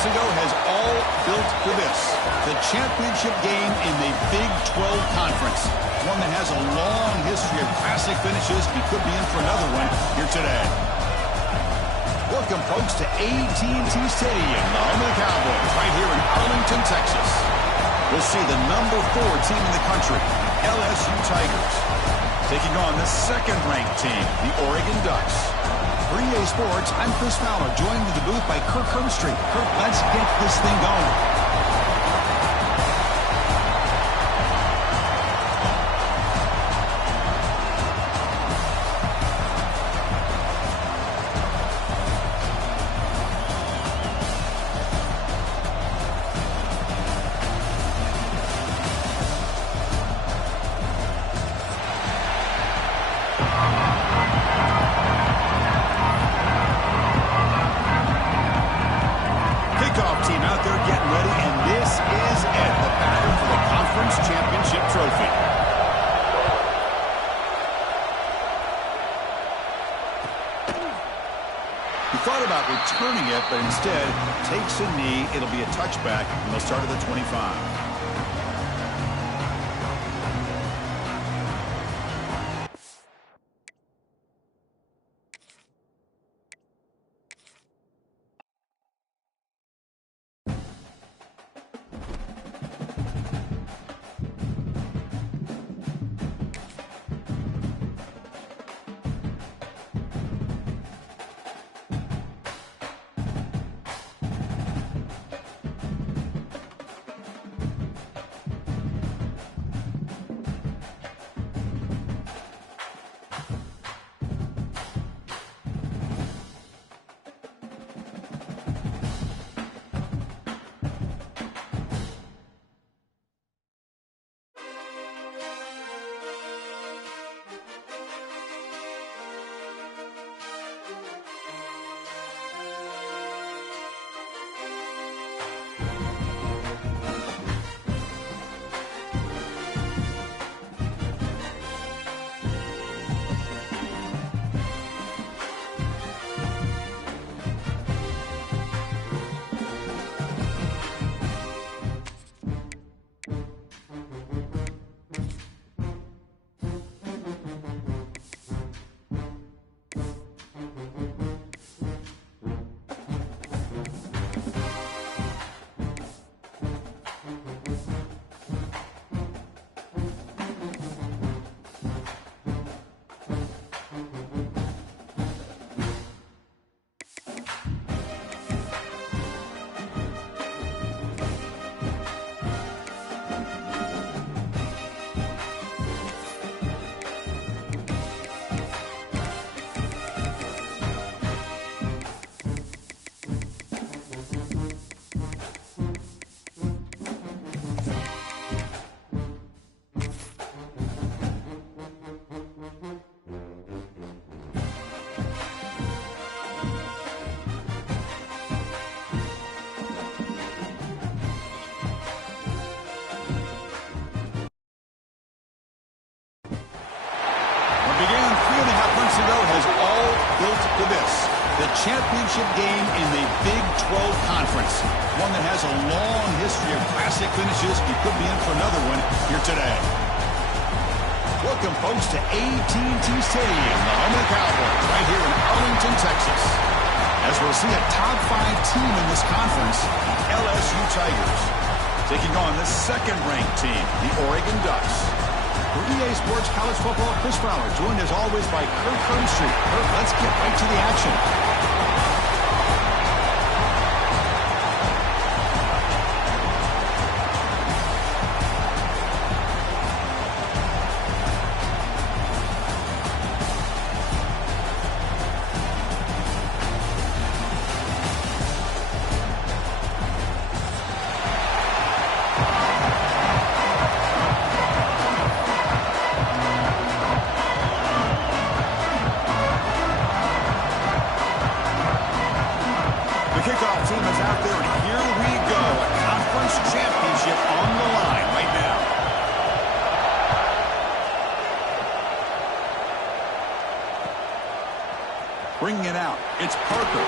months ago has all built for this. The championship game in the Big 12 Conference. One that has a long history of classic finishes. We could be in for another one here today. Welcome, folks, to AT&T Stadium, the home of the Cowboys, right here in Arlington, Texas. We'll see the number 4 team in the country, LSU Tigers, taking on the second-ranked team, the Oregon Ducks. For EA Sports, I'm Chris Fowler, joined in the booth by Kirk Herbstreit. Kirk, let's get this thing going. Returning it, but instead takes a knee. It'll be a touchback, and they'll start at the 25. Championship game in the Big 12 Conference. One that has a long history of classic finishes. You could be in for another one here today. Welcome, folks, to AT&T Stadium, the home of the Cowboys, right here in Arlington, Texas. As we'll see a top 5 team in this conference, LSU Tigers, taking on the second-ranked team, the Oregon Ducks. For EA Sports College Football, Chris Fowler, joined as always by Kirk Herbstreit. Kirk, let's get right to the action. Bringing it out, it's Parker.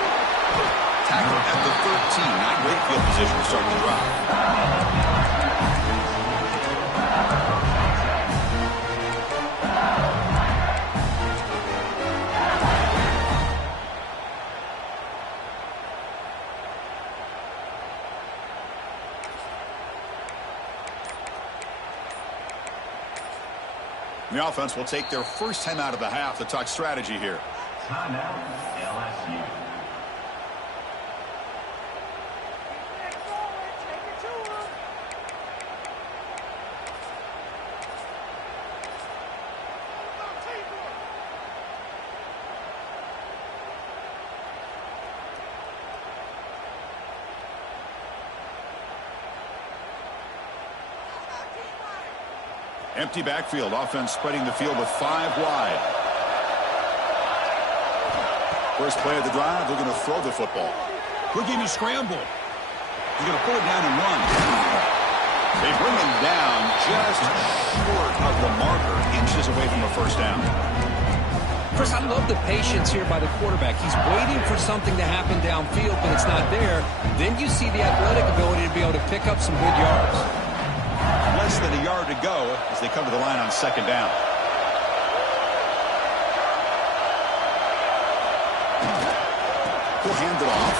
Tackle at the 13. Not great field position to start the drive. The offense will take their first time out of the half to talk strategy here. Timeout, LSU. Empty backfield. Offense spreading the field with 5 wide. First play of the drive, they're going to throw the football. Quick game to scramble. He's going to pull it down and run. They bring him down just short of the marker, inches away from a first down. Chris, I love the patience here by the quarterback. He's waiting for something to happen downfield, but it's not there. Then you see the athletic ability to be able to pick up some good yards. Less than a yard to go as they come to the line on second down. He'll hand it off.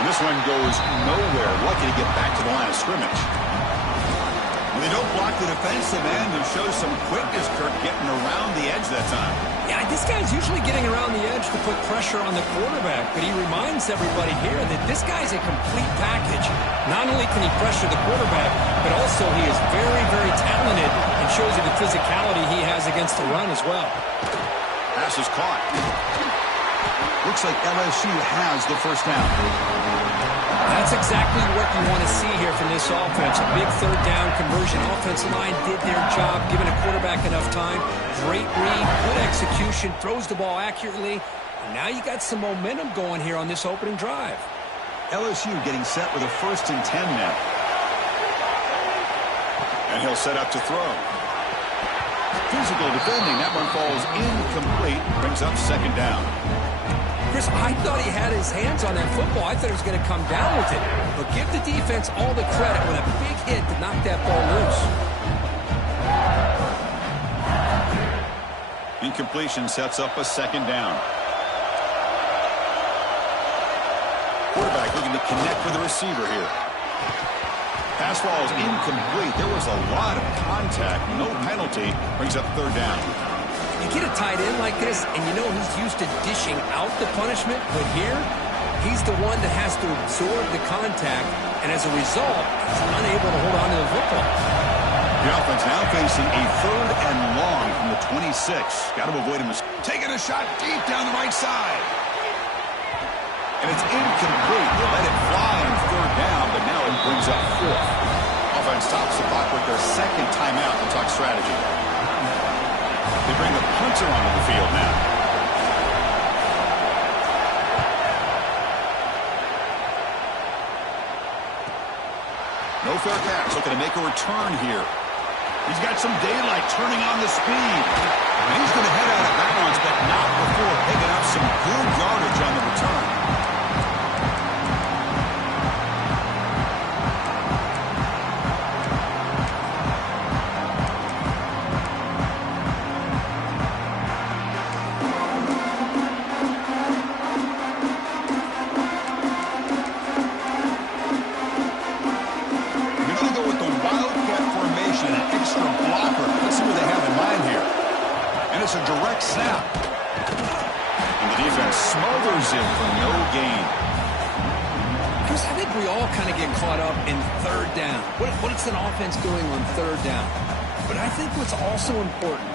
And this one goes nowhere. Lucky to get back to the line of scrimmage. When they don't block the defensive end, it shows some quickness, Kirk, getting around the edge that time. Yeah, this guy's usually getting around the edge to put pressure on the quarterback, but he reminds everybody here that this guy's a complete package. Not only can he pressure the quarterback, but also he is very, very talented and shows you the physicality he has against the run as well. Pass is caught. Looks like LSU has the first down. That's exactly what you want to see here from this offense. A big third down conversion. Offensive line did their job, giving a quarterback enough time. Great read, good execution, throws the ball accurately. And now you got some momentum going here on this opening drive. LSU getting set with a 1st and 10 now. And he'll set up to throw. Physical defending. That one falls incomplete. Brings up second down. Chris, I thought he had his hands on that football. I thought he was going to come down with it. But give the defense all the credit with a big hit to knock that ball loose. Incompletion sets up a second down. Quarterback looking to connect with the receiver here. Pass ball is incomplete. There was a lot of contact. No penalty. Brings up third down. You get a tight end like this, and you know he's used to dishing out the punishment, but here, he's the one that has to absorb the contact, and as a result, he's unable to hold on to the football. The offense now facing a 3rd and long from the 26. Got to avoid him. Taking a shot deep down the right side. And it's incomplete. They let it fly on 3rd down, but now it brings up 4th. Offense tops the clock with their second timeout to talk strategy. They bring the punter onto the field now. No fair catch. Looking to make a return here. He's got some daylight turning on the speed. And he's going to head out of bounds, but not before picking up some good yardage on the return. It's a direct snap. And the defense smothers him for no gain. Chris, I think we all kind of get caught up in 3rd down. What is an offense doing on 3rd down? But I think what's also important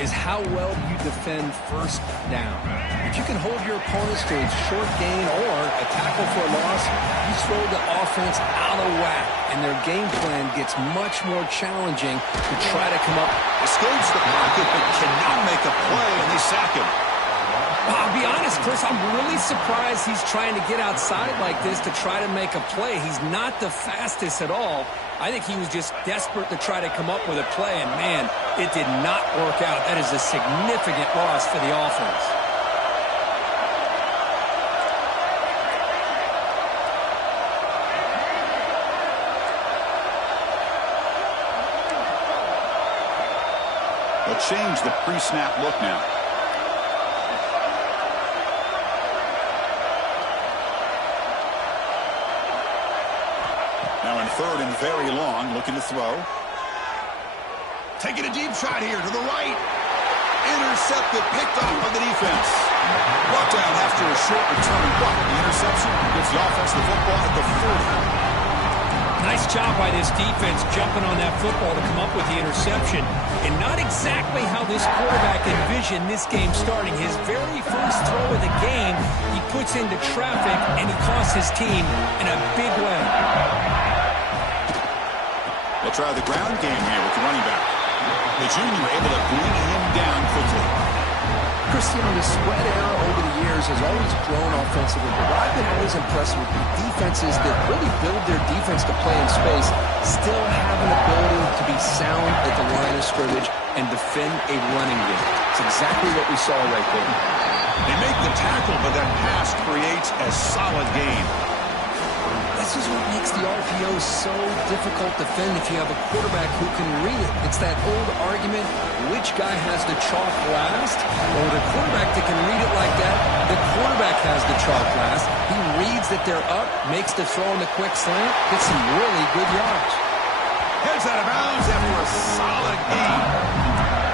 is how well you defend 1st down. If you can hold your opponents to a short gain or a tackle for a loss, you throw the offense out of whack, and their game plan gets much more challenging to try to come up. Escapes the pocket, but cannot make a play, and they sack him. I'll be honest, Chris, I'm really surprised he's trying to get outside like this to try to make a play. He's not the fastest at all. I think he was just desperate to try to come up with a play, and man, it did not work out. That is a significant loss for the offense. change the pre-snap look now. Now in third and very long, looking to throw. Taking a deep shot here to the right. Intercepted, picked off by the defense. Brought down after a short return. What? The interception gives the offense the football at the 40. Nice job by this defense jumping on that football to come up with the interception. And not exactly how this quarterback envisioned this game starting. His very first throw of the game, he puts into traffic, and he costs his team in a big way. They'll try the ground game here with the running back. The junior able to bring him down quickly. Christian, the sweat era over the years has always grown offensively, but what I've been always impressed with the defenses that really build their defense to play in space still have an ability to be sound at the line of scrimmage and defend a running game. It's exactly what we saw right there. They make the tackle, but that pass creates a solid gain. This is what makes the RPO so difficult to defend if you have a quarterback who can read it. It's that old argument, which guy has the chalk last? Or the quarterback that can read it like that, the quarterback has the chalk last. He reads that they're up, makes the throw in the quick slant, gets some really good yards. Heads out of bounds after a solid gain.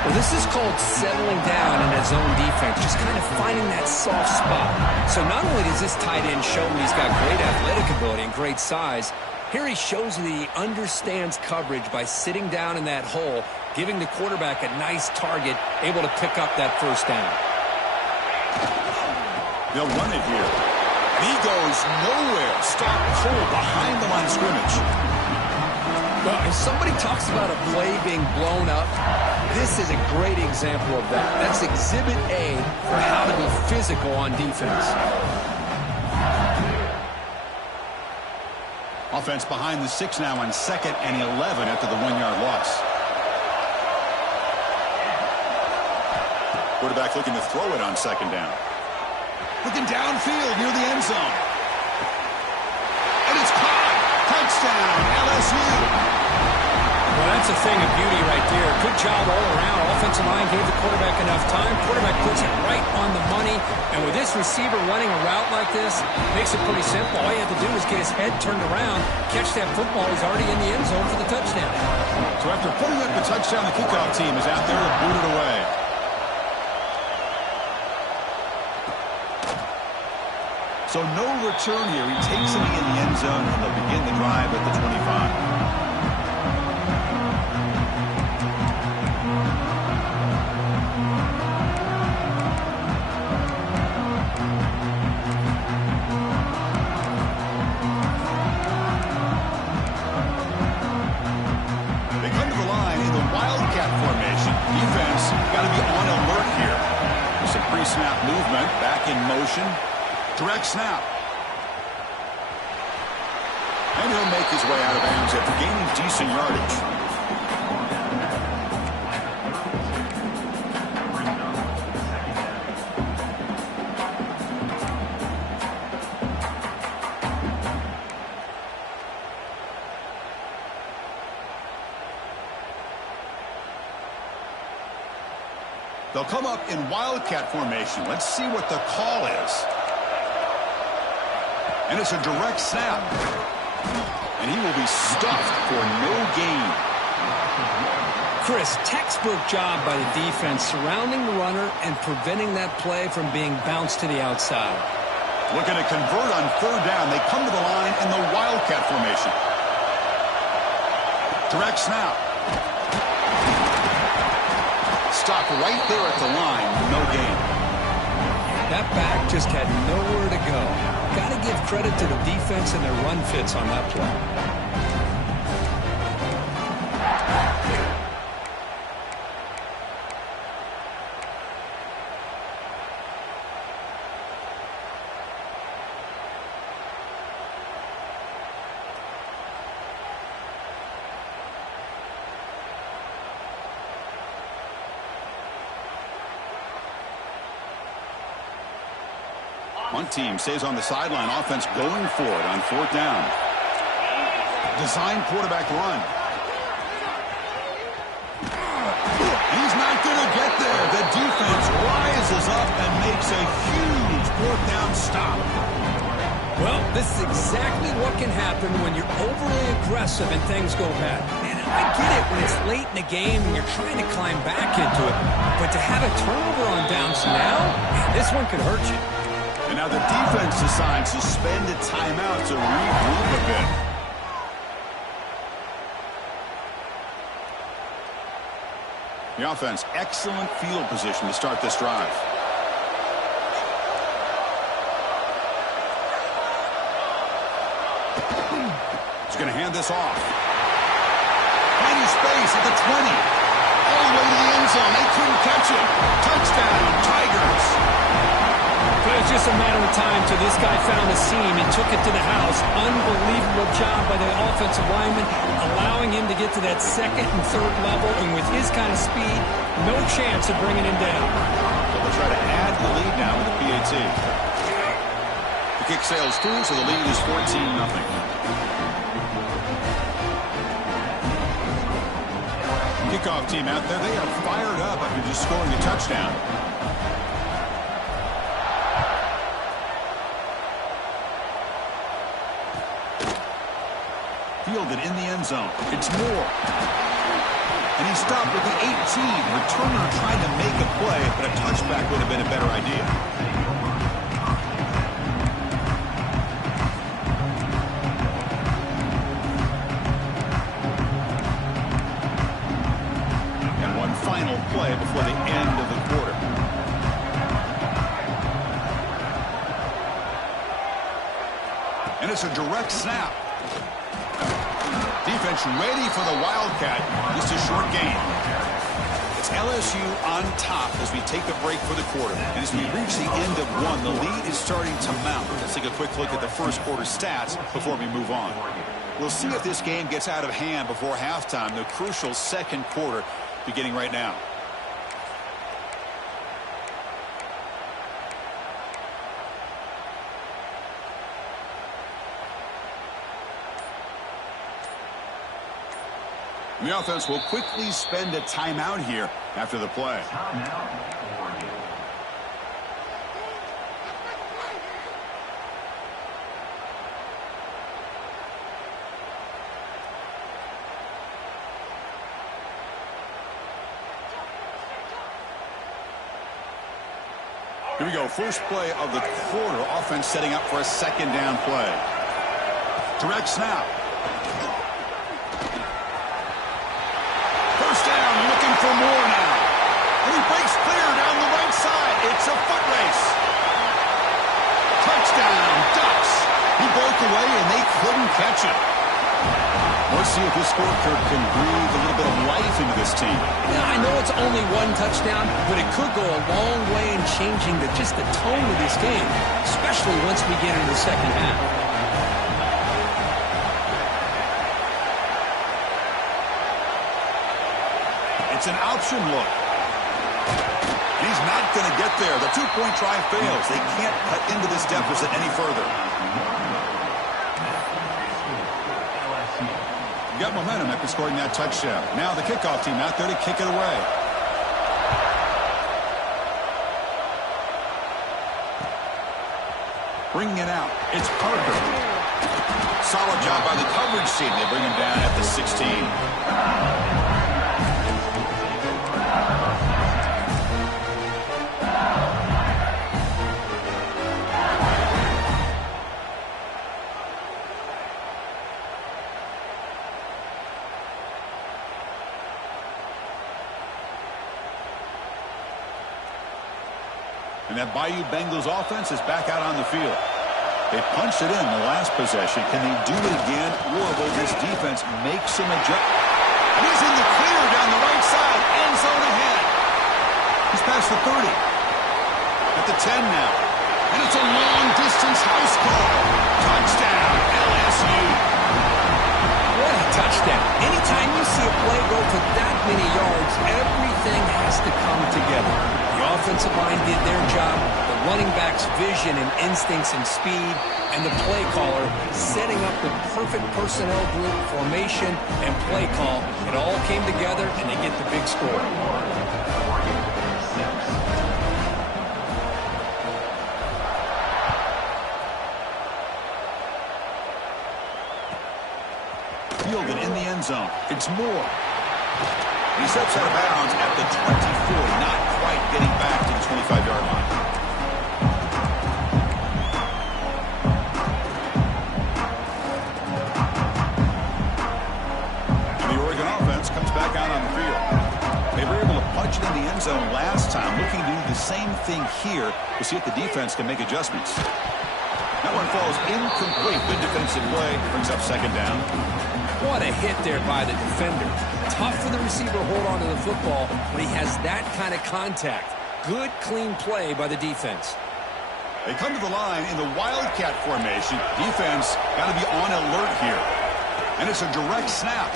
Well, this is called settling down in a zone defense, just kind of finding that soft spot. So not only does this tight end show me he's got great athletic ability and great size, here he shows that he understands coverage by sitting down in that hole, giving the quarterback a nice target, able to pick up that first down. They'll run it here. And he goes nowhere. Stop cold behind the line of scrimmage. Well, if somebody talks about a play being blown up, this is a great example of that. That's exhibit A for how to be physical on defense. Offense behind the 6 now on 2nd and 11 after the 1-yard loss. Quarterback looking to throw it on 2nd down. Looking downfield near the end zone. And it's caught. Touchdown, LSU. Well, that's a thing of beauty right there. Good job all around. Offensive line gave the quarterback enough time. Quarterback puts it right on the money. And with this receiver running a route like this, makes it pretty simple. All you have to do is get his head turned around, catch that football. He's already in the end zone for the touchdown. So after putting up the touchdown, the kickoff team is out there to boot it away. So no return here. He takes it in the end zone, and they'll begin the drive at the 25. Snap movement, back in motion, direct snap. And he'll make his way out of bounds after gaining decent yardage. They'll come up in wildcat formation. Let's see what the call is. And it's a direct snap. And he will be stuffed for no gain. Chris, textbook job by the defense surrounding the runner and preventing that play from being bounced to the outside. Looking to convert on 3rd down. They come to the line in the wildcat formation. Direct snap. Stop right there at the line, no gain. That back just had nowhere to go. Got to give credit to the defense and their run fits on that play. One team stays on the sideline. Offense going for it on 4th down. Design quarterback run. And he's not going to there, the defense rises up and makes a huge fourth down stop. Well, this is exactly what can happen when you're overly aggressive and things go bad. And I get it when it's late in the game and you're trying to climb back into it. But to have a turnover on downs now, man, this one could hurt you. And now the defense decides to spend a timeout to regroup a bit. The offense, excellent field position to start this drive. He's going to hand this off. Finding space at the 20. All the way to the end zone. They couldn't catch it. Touchdown, Tigers. But it was just a matter of time till this guy found a seam and took it to the house. Unbelievable job by the offensive lineman, allowing him to get to that second and third level. And with his kind of speed, no chance of bringing him down. So they'll try to add the lead now with the PAT. The kick sails through, so the lead is 14-0. Kickoff team out there, they are fired up after just scoring a touchdown. Fielded in the end zone. It's Moore. And he stopped at the 18. Returner trying to make a play, but a touchback would have been a better idea. Final play before the end of the quarter. And it's a direct snap. Defense ready for the Wildcat. Just a short gain. It's LSU on top as we take the break for the quarter. And as we reach the end of one, the lead is starting to mount. Let's take a quick look at the first quarter stats before we move on. We'll see if this game gets out of hand before halftime. The crucial second quarter beginning right now. The offense will quickly spend a timeout here after the play. Here we go. First play of the quarter. Offense setting up for a second down play. Direct snap. First down, looking for more now. And he breaks clear down the right side. It's a foot race. Touchdown, Ducks. He broke away and they couldn't catch it. Let's see if this scorecard can breathe a little bit of life into this team. Yeah, I know it's only one touchdown, but it could go a long way in changing just the tone of this game, especially once we get into the second half. It's an option look. He's not going to get there. The two-point try fails. They can't cut into this deficit any further. Got momentum after scoring that touchdown. Now the kickoff team out there to kick it away. Bringing it out. It's Parker. Solid job by the coverage team. They bring him down at the 16. And that Bayou Bengals offense is back out on the field. They punched it in the last possession. Can they do it again? Or will this defense make some adjustments? And he's in the clear down the right side. End zone ahead. He's past the 30. At the 10 now. And it's a long-distance house call. Touchdown, LSU. What a touchdown. Anytime you see a play go for that many yards, everything has to come together. The offensive line did their job, the running back's vision and instincts and speed, and the play caller setting up the perfect personnel group, formation, and play call. It all came together, and they get the big score. field and in the end zone. It's Moore. He steps out of bounds at the 24, not quite getting back to the 25-yard line. And the Oregon offense comes back out on the field. They were able to punch it in the end zone last time, looking to do the same thing here to see if the defense can make adjustments. That one falls incomplete. Good defensive play. Brings up second down. What a hit there by the defender. Tough for the receiver to hold on to the football when he has that kind of contact. Good, clean play by the defense. They come to the line in the Wildcat formation. Defense got to be on alert here. And it's a direct snap.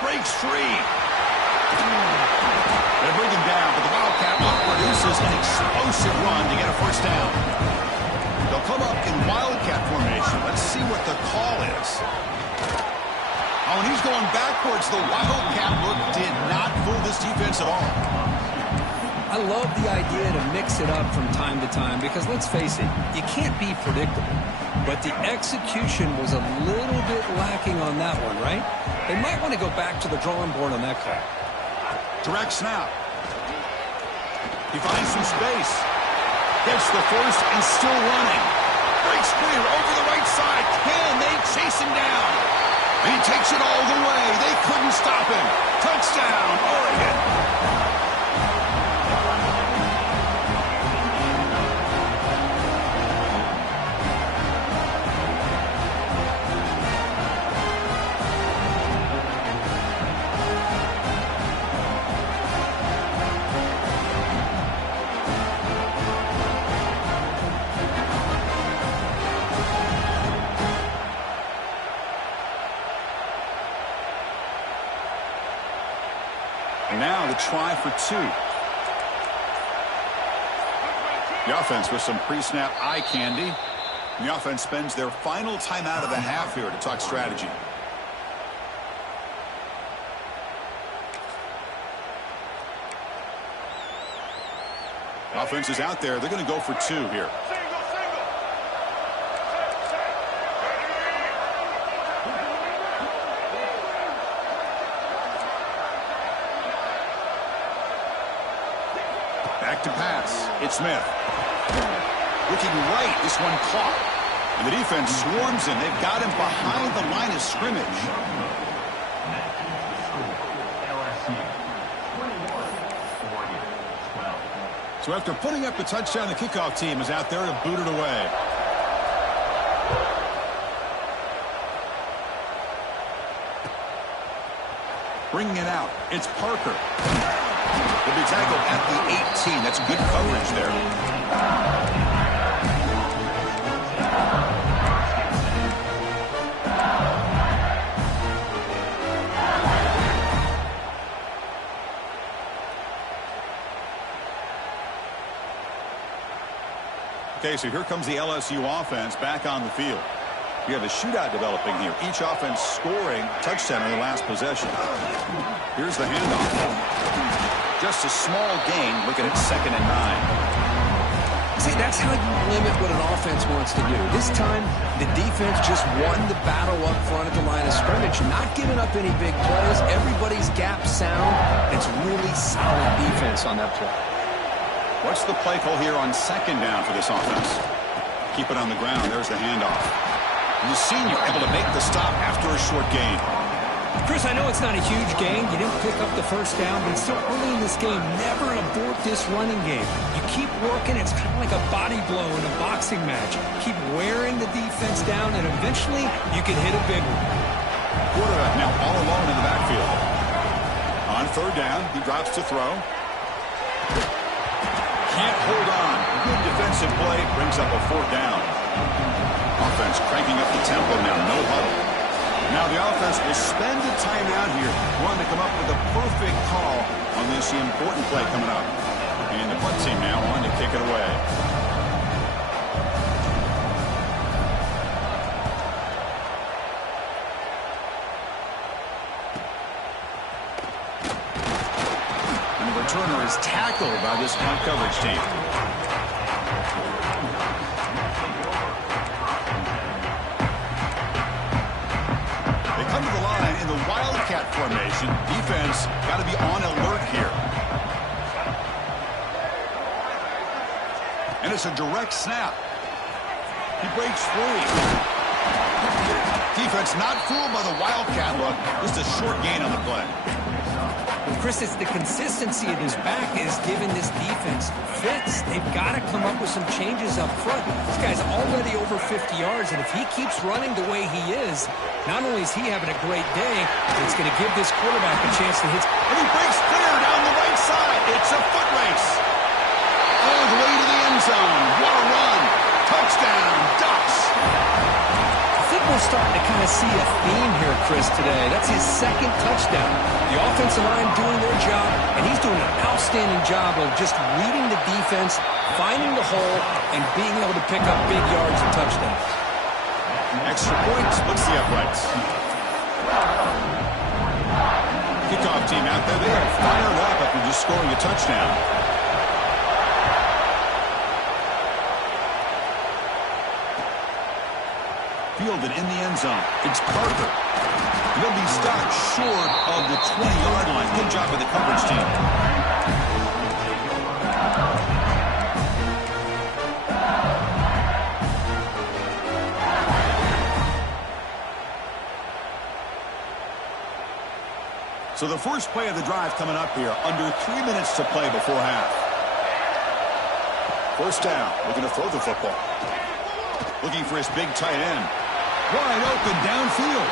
Breaks free. They bring him down, but the Wildcat produces an explosive run to get a first down. They'll come up in Wildcat formation. Let's see what the call is. Oh, and he's going backwards. The Wildcat look did not fool this defense at all. I love the idea to mix it up from time to time because, let's face it, you can't be predictable. But the execution was a little bit lacking on that one, right? They might want to go back to the drawing board on that call. Direct snap. He finds some space. Gets the first and still running. Breaks clear over the right side. Can they chase him down? And he takes it all the way. They couldn't stop him. Touchdown, Oregon. Now the try for two. The offense with some pre-snap eye candy. The offense spends their final timeout of the half here to talk strategy. Offense is out there. They're going to go for two here. Back to pass. It's Smith. Looking right. This one caught. And the defense swarms him. They've got him behind the line of scrimmage. So after putting up the touchdown, the kickoff team is out there to boot it away. Bringing it out. It's Parker. Will be tackled at the 18. That's good coverage there. Okay, so here comes the LSU offense back on the field. We have a shootout developing here. Each offense scoring a touchdown in the last possession. Here's the handoff. Just a small gain, looking at 2nd and 9. See, that's how you limit what an offense wants to do. This time, the defense just won the battle up front at the line of scrimmage, not giving up any big plays. Everybody's gap sound. It's really solid defense on that play. What's the play call here on 2nd down for this offense? Keep it on the ground. There's the handoff. And the senior able to make the stop after a short gain. Chris, I know it's not a huge gain. You didn't pick up the first down, but it's still early in this game. Never abort this running game. You keep working. It's kind of like a body blow in a boxing match. Keep wearing the defense down, and eventually you can hit a big one. Quarterback now all alone in the backfield. On 3rd down, he drops to throw. Can't hold on. Good defensive play. Brings up a 4th down. Offense cranking up the tempo now. No huddle. Now the offense will spend a timeout here. Wanting to come up with a perfect call on this important play coming up. And the punt team now on to kick it away. Returner is tackled by this punt coverage team. They come formation. Defense got to be on alert here. And it's a direct snap. He breaks free. Defense not fooled by the Wildcat look. Just a short gain on the play. Chris, it's the consistency of his back is giving this defense fits. They've got to come up with some changes up front. This guy's already over 50 yards, and if he keeps running the way he is, not only is he having a great day, it's going to give this quarterback a chance to hit. And he breaks clear down the right side. It's a foot race. All the way to the end zone. What a run. Touchdown, Ducks. I think we're starting to kind of see a theme here, Chris, today. That's his second touchdown. The offensive line doing their job, and he's doing an outstanding job of just reading the defense, finding the hole, and being able to pick up big yards and touchdowns. Extra points. Looks the uprights. Kickoff team out there. They are fired up after just scoring a touchdown. Fielded in the end zone. It's Carter. He'll be stopped short of the 20-yard line. Good job by the coverage team. So the first play of the drive coming up here. Under 3 minutes to play before half. First down. Looking to throw the football. Looking for his big tight end. Wide open downfield.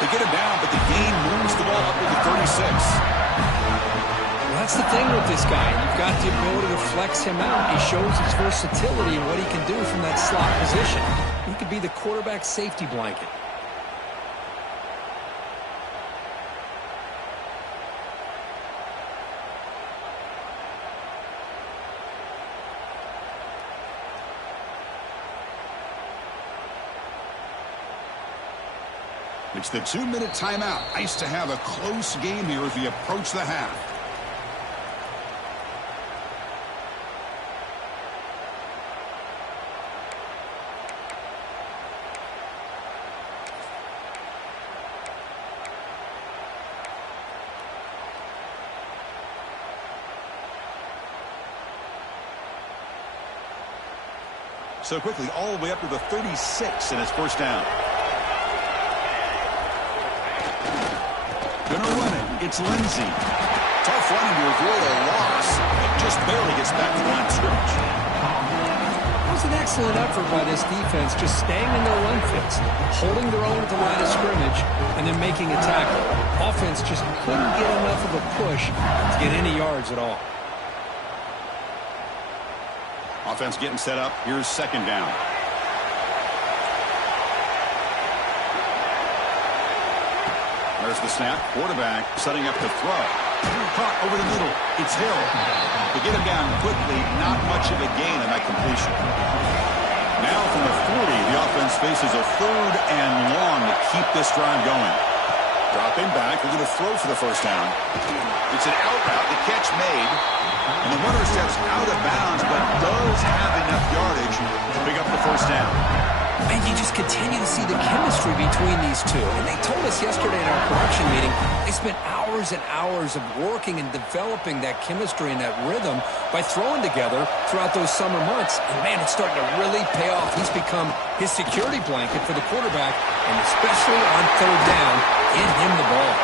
They get him down, but the gain moves the ball up to the 36. Well, that's the thing with this guy. You've got the ability to flex him out. He shows his versatility and what he can do from that slot position. He could be the quarterback safety blanket. It's the 2-minute timeout. Nice to have a close game here as we approach the half. So quickly, all the way up to the 36 in his first down. Gonna run it. It's Lindsey. Tough running to avoid a loss. But just barely gets back to the line of scrimmage. It was an excellent effort by this defense, just staying in their run fits, holding their own at the line of scrimmage, and then making a tackle. Offense just couldn't get enough of a push to get any yards at all. Offense getting set up. Here's second down. There's the snap. Quarterback setting up to throw. Caught over the middle. It's Hill. They get him down quickly. Not much of a gain on that completion. Now from the 40, the offense faces a 3rd and long to keep this drive going. Dropping back. They're going to throw for the first down. It's an out route. The catch made. And the runner steps out of bounds, but does have enough yardage to pick up the first down. And you just continue to see the chemistry between these two. And they told us yesterday in our production meeting, they spent hours and hours of working and developing that chemistry and that rhythm by throwing together throughout those summer months. And, man, it's starting to really pay off. He's become his security blanket for the quarterback, and especially on 3rd down, get him the ball.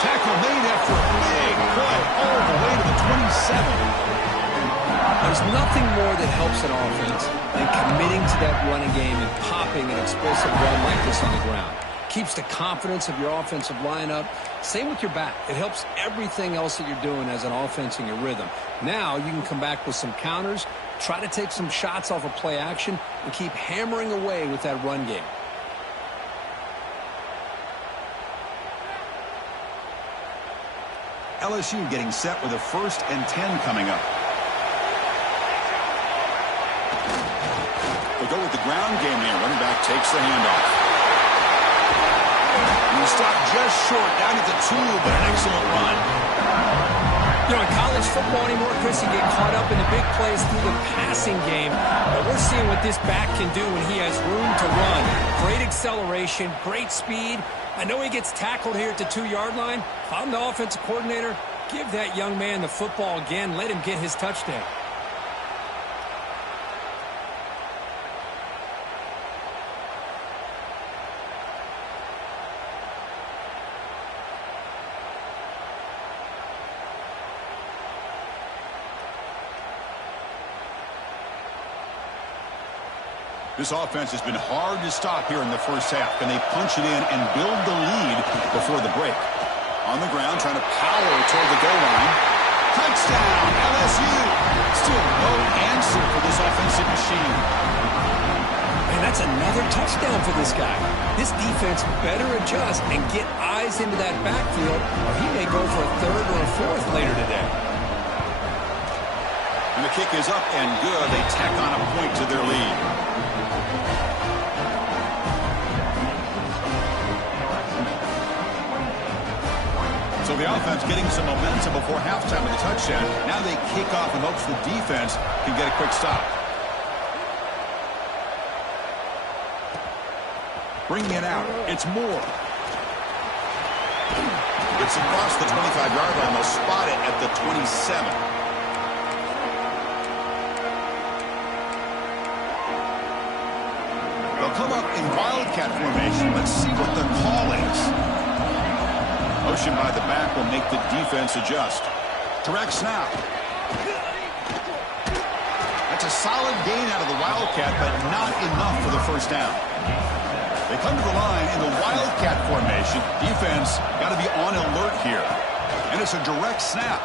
Tackle made after a big play all the way to the 27. There's nothing more that helps an offense than committing to that running game and popping an explosive run like this on the ground. Keeps the confidence of your offensive lineup. Same with your back. It helps everything else that you're doing as an offense in your rhythm. Now you can come back with some counters, try to take some shots off of play action, and keep hammering away with that run game. LSU getting set with a 1st and 10 coming up. They go with the ground game here. Running back takes the handoff. He stopped just short, down at the 2, but an excellent run. You know, in college football anymore, Chris, you get caught up in the big plays through the passing game. But we're seeing what this back can do when he has room to run. Great acceleration, great speed, I know he gets tackled here at the 2-yard line. If I'm the offensive coordinator, give that young man the football again. Let him get his touchdown. This offense has been hard to stop here in the first half. Can they punch it in and build the lead before the break? On the ground, trying to power toward the goal line. Touchdown, LSU. Still no answer for this offensive machine. Man, that's another touchdown for this guy. This defense better adjust and get eyes into that backfield, or he may go for a third or a fourth later today. And the kick is up and good. They tack on a point to their lead. So the offense getting some momentum before halftime with a touchdown. Now they kick off in hopes the defense can get a quick stop. Bringing it out. It's Moore. It's across the 25-yard line. They'll spot it at the 27. They'll come up in wildcat formation. Let's see what the call is. Motion by the back will make the defense adjust. Direct snap. That's a solid gain out of the wildcat, but not enough for the first down. They come to the line in the wildcat formation. Defense got to be on alert here. And it's a direct snap.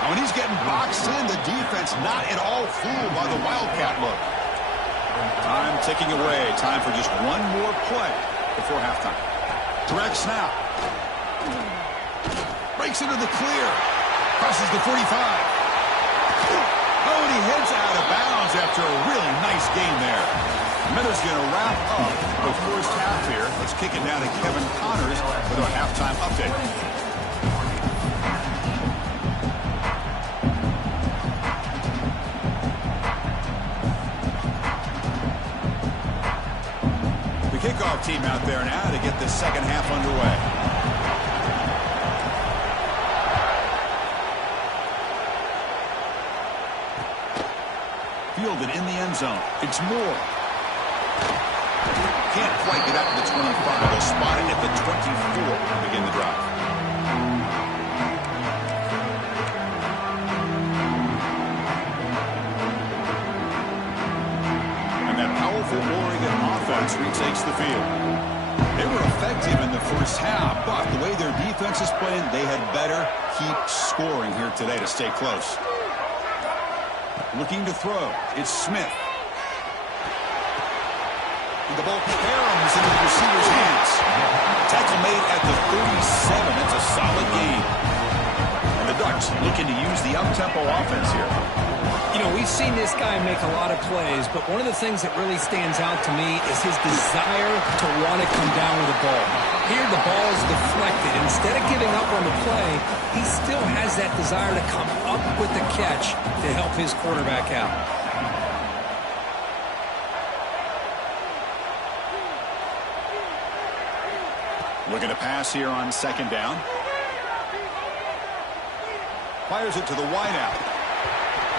Now when he's getting boxed in, the defense not at all fooled by the wildcat look. Time ticking away. Time for just one more play before halftime. Direct snap. Breaks into the clear. Crosses the 45. Oh, and he heads out of bounds after a really nice game there. Minutes going to wrap up the first half here. Let's kick it down to Kevin Connors with our halftime update. Kickoff team out there now to get the second half underway. Fielded in the end zone. It's Moore. Can't quite get out to the 25. They'll spot it at the 24 to begin the drive. Oregon offense retakes the field. They were effective in the first half, but the way their defense is playing, they had better keep scoring here today to stay close. Looking to throw. It's Smith. And the ball caroms into the receiver's hands. Tackle made at the 37. That's a solid gain. And the Ducks looking to use the up-tempo offense here. You know, we've seen this guy make a lot of plays, but one of the things that really stands out to me is his desire to want to come down with the ball. Here, the ball is deflected. Instead of giving up on the play, he still has that desire to come up with the catch to help his quarterback out. Looking to pass here on second down. Fires it to the wideout.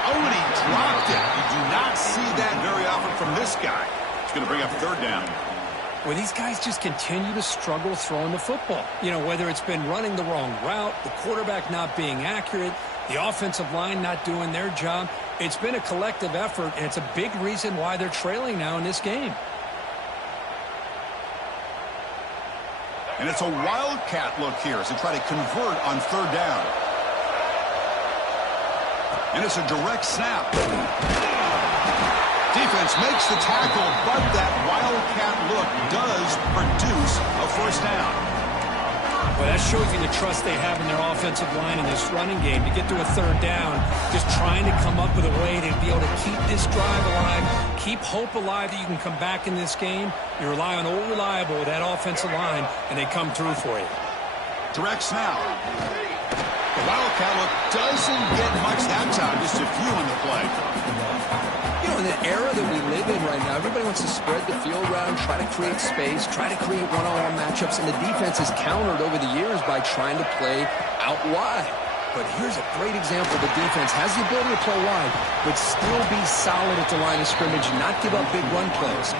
Oh, and he dropped it. You do not see that very often from this guy. It's going to bring up third down. Well, these guys just continue to struggle throwing the football. You know, whether it's been running the wrong route, the quarterback not being accurate, the offensive line not doing their job. It's been a collective effort, and it's a big reason why they're trailing now in this game. And it's a wildcat look here as they try to convert on third down. And it's a direct snap. Defense makes the tackle, but that wildcat look does produce a first down. Well, that shows you the trust they have in their offensive line in this running game. To get to a third down, just trying to come up with a way to be able to keep this drive alive, keep hope alive that you can come back in this game. You rely on Old Reliable with that offensive line, and they come through for you. Direct snap. The wildcat look doesn't get much that time, just a few on the play. know, in the era that we live in right now, everybody wants to spread the field around, try to create space, try to create one-on-one matchups, and the defense is countered over the years by trying to play out wide. But here's a great example. The defense has the ability to play wide, but still be solid at the line of scrimmage and not give up big run plays.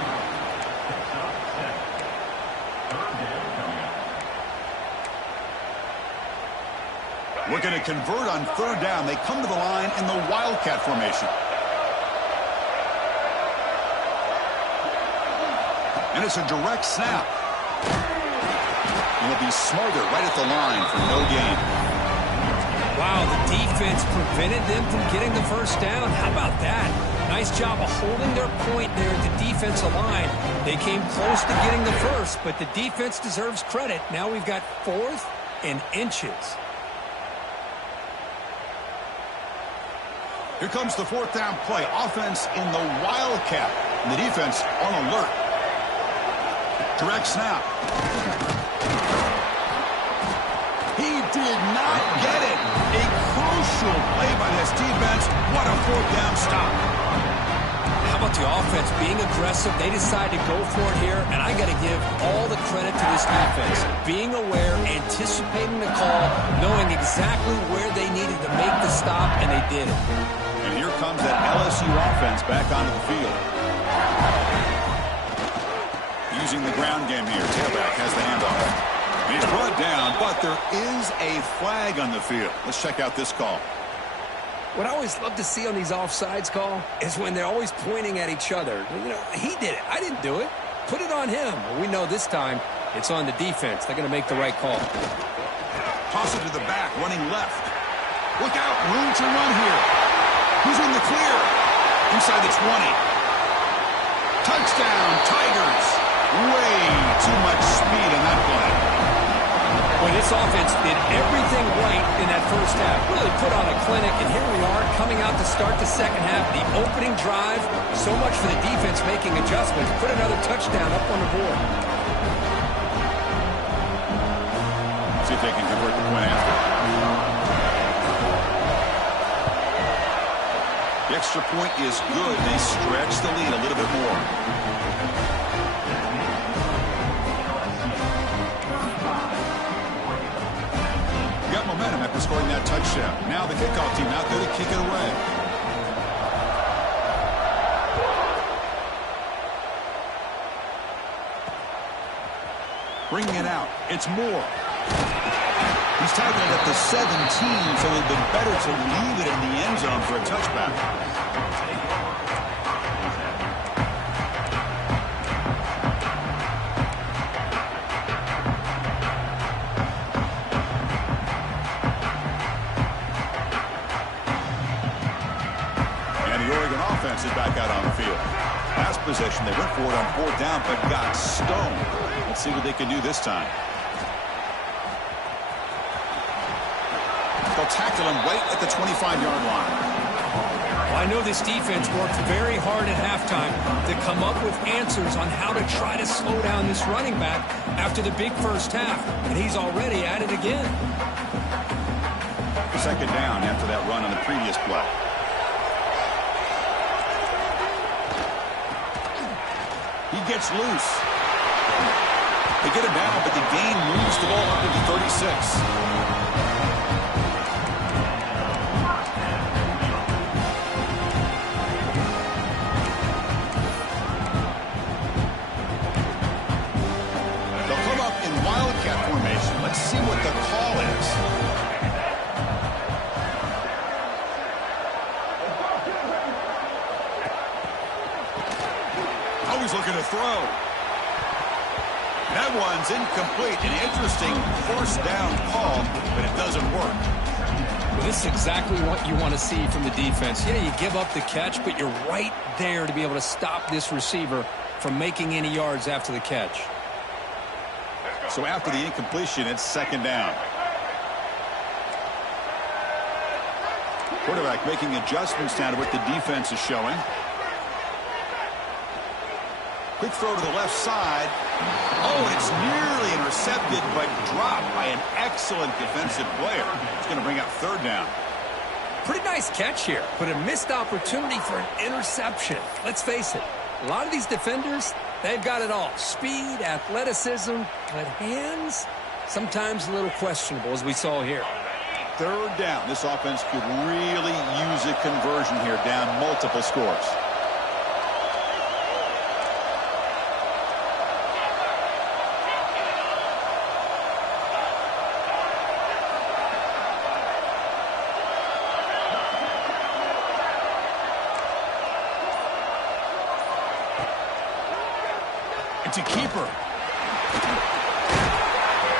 Looking to convert on third down. They come to the line in the Wildcat formation. And it's a direct snap. And he'll be smarter right at the line for no gain. Wow, the defense prevented them from getting the first down. How about that? Nice job of holding their point there at the defensive line. They came close to getting the first, but the defense deserves credit. Now we've got 4th and inches. Here comes the 4th down play. Offense in the Wildcat. And the defense on alert. Direct snap. He did not get it. A crucial play by this defense. What a 4th down stop. How about the offense being aggressive? They decide to go for it here, and I got to give all the credit to this defense. Being aware, anticipating the call, knowing exactly where they needed to make the stop, and they did it. And here comes that LSU offense back onto the field. Using the ground game here. Tailback has the handoff. He's brought down, but there is a flag on the field. Let's check out this call. What I always love to see on these offsides call is when they're always pointing at each other. You know, he did it. I didn't do it. Put it on him. We know this time it's on the defense. They're going to make the right call. Toss it to the back, running left. Look out, room to run here. Who's in the clear? Inside the 20. Touchdown, Tigers. Way too much speed in that play. Well, this offense did everything right in that first half. Really put on a clinic, and here we are coming out to start the second half. The opening drive, so much for the defense making adjustments. Put another touchdown up on the board. See if they can convert the point after. The extra point is good. They stretch the lead a little bit more. Momentum after scoring that touchdown. Now the kickoff team out there to kick it away. Bringing it out. It's Moore. He's tackled at the 17, so it would have been better to leave it in the end zone for a touchback. Is back out on the field. Last possession, they went for it on 4th down, but got stoned. Let's see what they can do this time. They'll tackle him right at the 25-yard line. Well, I know this defense worked very hard at halftime to come up with answers on how to try to slow down this running back after the big first half, and he's already at it again. 2nd down after that run on the previous play. He gets loose. They get him down, but the gain moves the ball up into 36. They'll come up in Wildcat formation. Let's see what the call is. Always looking to throw. That one's incomplete. An interesting 1st down call, but it doesn't work. Well, this is exactly what you want to see from the defense. Yeah, you give up the catch, but you're right there to be able to stop this receiver from making any yards after the catch. So after the incompletion, it's 2nd down. Quarterback making adjustments down to what the defense is showing. Quick throw to the left side. Oh, and it's nearly intercepted, but dropped by an excellent defensive player. It's going to bring up 3rd down. Pretty nice catch here, but a missed opportunity for an interception. Let's face it, a lot of these defenders, they've got it all. Speed, athleticism, but hands, sometimes a little questionable, as we saw here. Third down. This offense could really use a conversion here, down multiple scores. It's a keeper.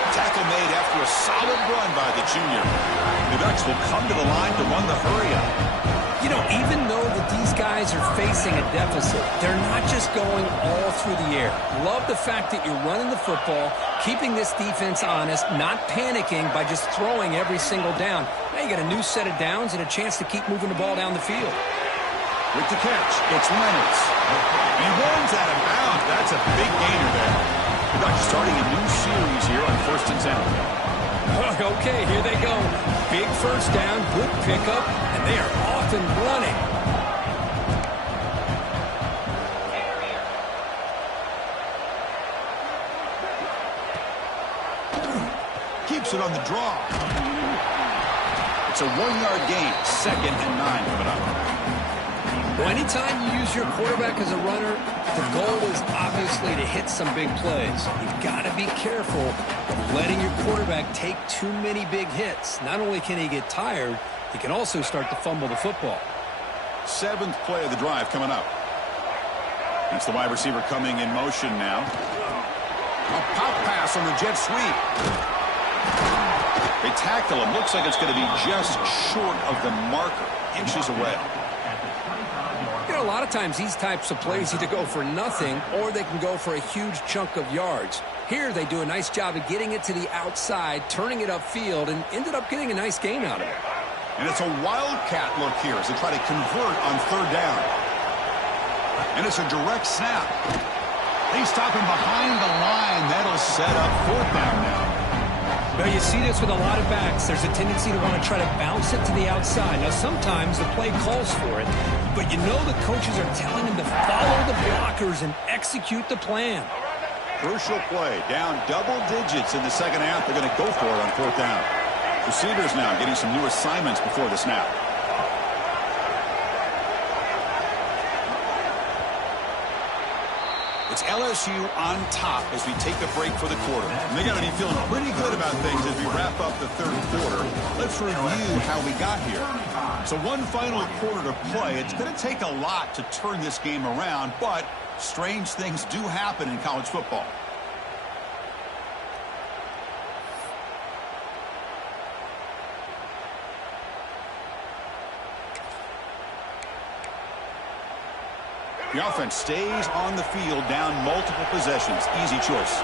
Tackle made after a solid run by the junior. The Ducks will come to the line to run the hurry-up. You know, even though that these guys are facing a deficit, they're not just going all through the air. Love the fact that you're running the football, keeping this defense honest, not panicking by just throwing every single down. Now you got a new set of downs and a chance to keep moving the ball down the field. With the catch, it's Reynolds. And he runs out of bounds. That's a big gainer there. The Ducks starting a new series here on 1st and 10. Okay, here they go. Big first down, good pickup, and they are off and running. Keeps it on the draw. It's a 1-yard gain. 2nd and 9 coming up. Well, anytime you use your quarterback as a runner, the goal is obviously to hit some big plays. You've got to be careful of letting your quarterback take too many big hits. Not only can he get tired, he can also start to fumble the football. 7th play of the drive coming up. It's the wide receiver coming in motion now. A pop pass on the jet sweep. They tackle him. Looks like it's going to be just short of the marker. Inches away. You know, a lot of times these types of plays either go for nothing or they can go for a huge chunk of yards. Here they do a nice job of getting it to the outside, turning it upfield, and ended up getting a nice gain out of it. And it's a wildcat look here as they try to convert on 3rd down. And it's a direct snap. They stop him behind the line. That'll set up 4th down now. Now, you see this with a lot of backs. There's a tendency to want to try to bounce it to the outside. Now, sometimes the play calls for it, but you know the coaches are telling them to follow the blockers and execute the plan. Crucial play. Down double digits in the 2nd half. They're going to go for it on 4th down. Receivers now getting some new assignments before the snap. It's LSU on top as we take a break for the quarter. And they got to be feeling pretty good about things as we wrap up the 3rd quarter. Let's review how we got here. So one final quarter to play. It's going to take a lot to turn this game around, but strange things do happen in college football. The offense stays on the field, down multiple possessions. Easy choice.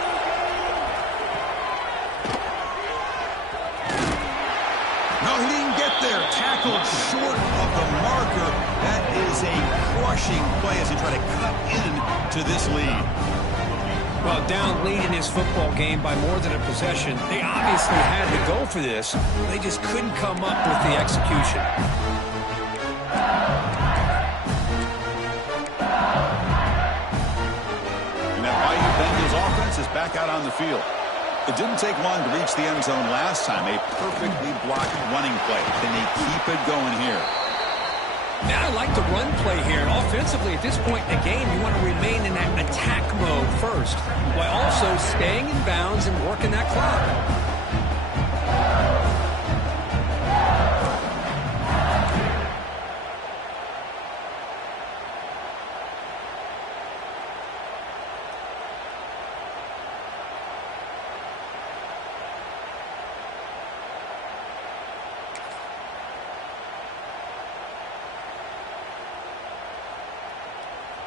No, he didn't get there. Tackled short of the marker. That is a crushing play as he tried to cut into this lead. Well, down lead in this football game by more than a possession. They obviously had to go for this. They just couldn't come up with the execution. Is back out on the field. It didn't take long to reach the end zone last time. A perfectly blocked running play. Can they keep it going here? Now I like the run play here. And offensively, at this point in the game, you want to remain in that attack mode first, while also staying in bounds and working that clock.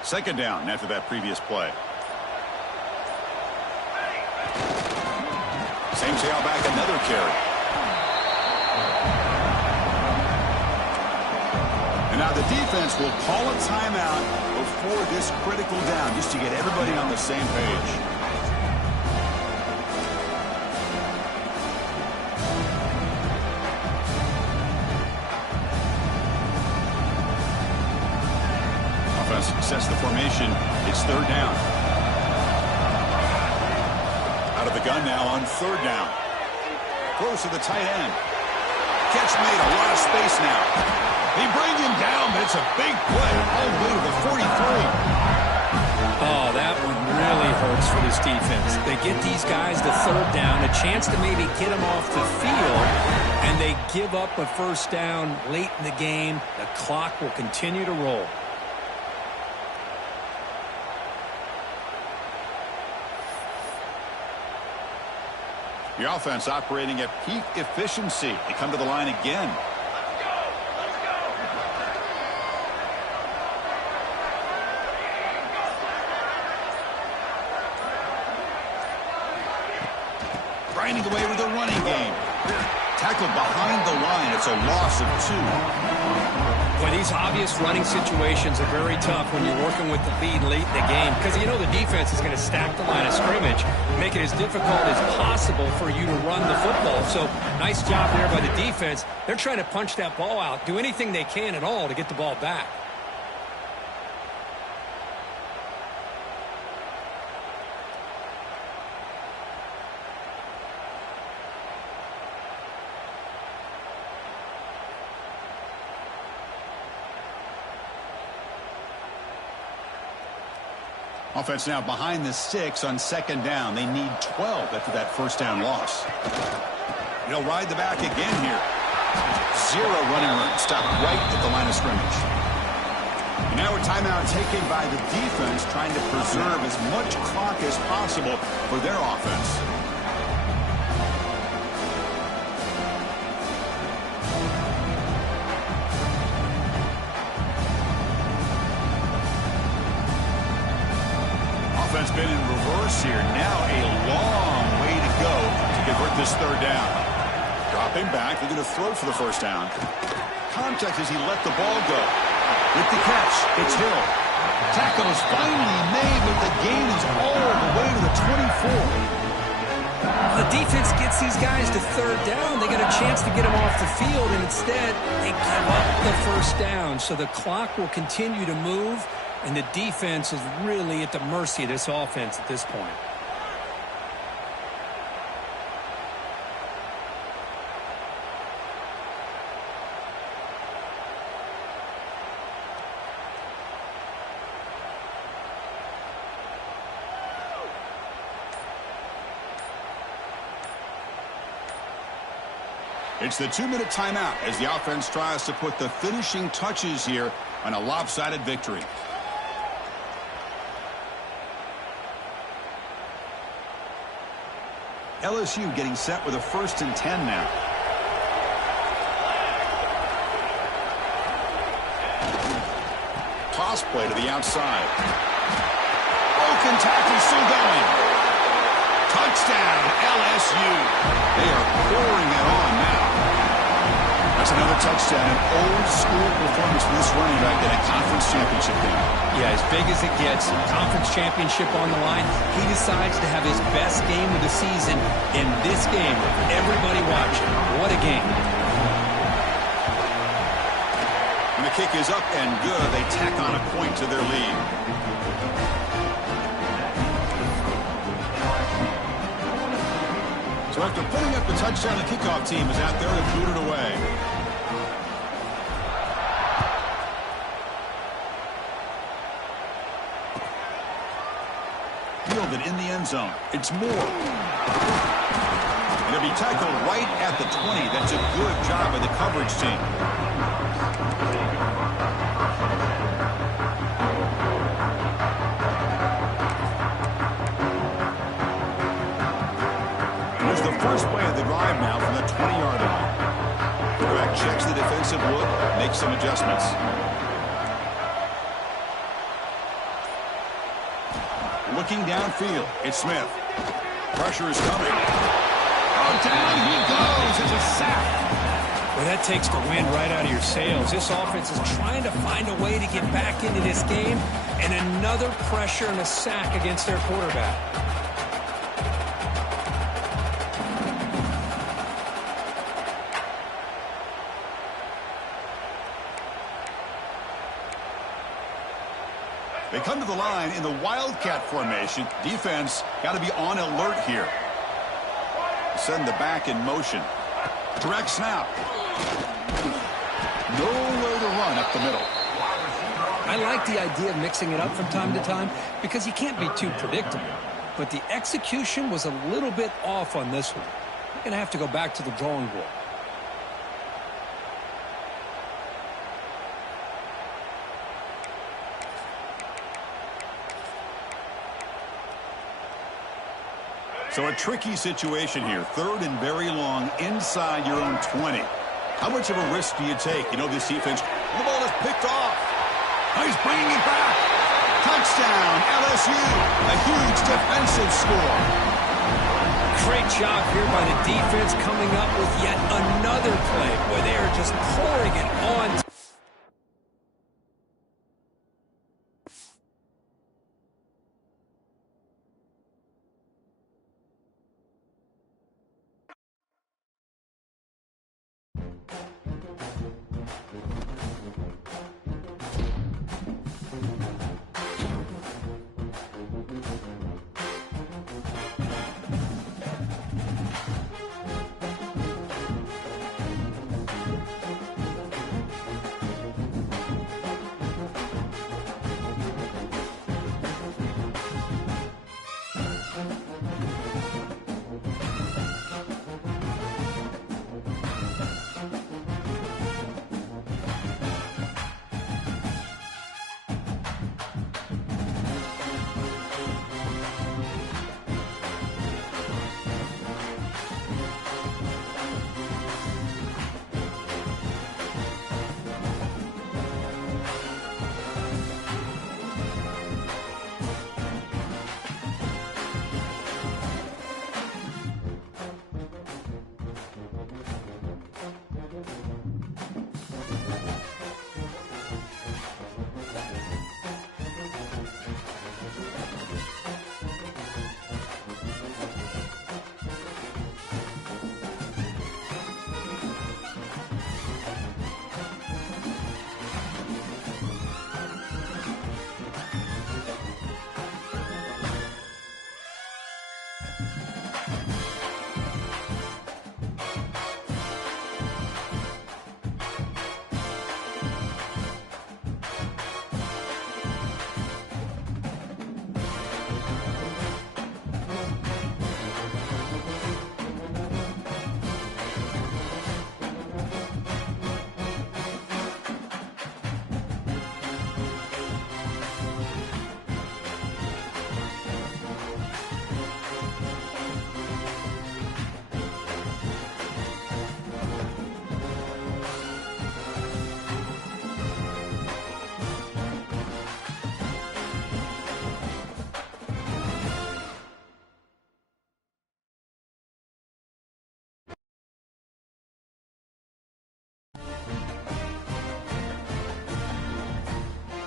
Second down after that previous play. Same tailback, another carry. And now the defense will call a timeout before this critical down, just to get everybody on the same page. formation. It's third down. Out of the gun now on third down. Close to the tight end. Catch made, a lot of space now. They bring him down, but it's a big play all the way to the 43. Oh, that one really hurts for this defense. They get these guys to third down, a chance to maybe get them off the field, and they give up a first down late in the game. The clock will continue to roll. The offense operating at peak efficiency. They come to the line again. Grinding away with the running game. Tackled behind the line. It's a loss of 2. Well, these obvious running situations are very tough when you're working with the lead late in the game because you know the defense is going to stack the line of scrimmage, make it as difficult as possible for you to run the football. So nice job there by the defense. They're trying to punch that ball out, do anything they can at all to get the ball back. Offense now behind the 6 on second down. They need 12 after that first down loss. They'll ride the back again here. 0 running room. Stopped right at the line of scrimmage. And now a timeout taken by the defense, trying to preserve as much clock as possible for their offense. Offense been in reverse here. Now a long way to go to convert this third down. Dropping back. They're going to throw for the first down. Contact as he let the ball go. With the catch, it's Hill. Tackle is finally made, but the gain is all the way to the 24. The defense gets these guys to third down. They got a chance to get them off the field, and instead they give up the first down. So the clock will continue to move. And the defense is really at the mercy of this offense at this point. It's the 2-minute timeout as the offense tries to put the finishing touches here on a lopsided victory. LSU getting set with a 1st and 10 now. Toss play to the outside. Broken tackle still going. Touchdown, LSU. They are pouring it on now. That's another touchdown. An old-school performance for this running back in a conference championship game. Yeah, as big as it gets, conference championship on the line. He decides to have his best game of the season in this game. Everybody watching. What a game. And the kick is up and good. They tack on a point to their lead. So after putting up the touchdown, the kickoff team is out there to boot it away. Fielded in the end zone. It's Moore. And it'll be tackled right at the 20. That's a good job by the coverage team. Here's the first play of the drive now from the 20-yard line. Quarterback checks the defensive look, makes some adjustments. Looking downfield, it's Smith. Pressure is coming. Oh, down he goes. It's a sack. Well, that takes the wind right out of your sails. This offense is trying to find a way to get back into this game, and another pressure and a sack against their quarterback. They come to the line in the Wildcat formation. Defense got to be on alert here. Send the back in motion. Direct snap. Nowhere to run up the middle. I like the idea of mixing it up from time to time because you can't be too predictable. But the execution was a little bit off on this one. You're going to have to go back to the drawing board. So a tricky situation here. Third and very long inside your own 20. How much of a risk do you take? You know, this defense, the ball is picked off. Oh, he's bringing it back. Touchdown, LSU. A huge defensive score. Great job here by the defense coming up with yet another play where they are just pouring it on.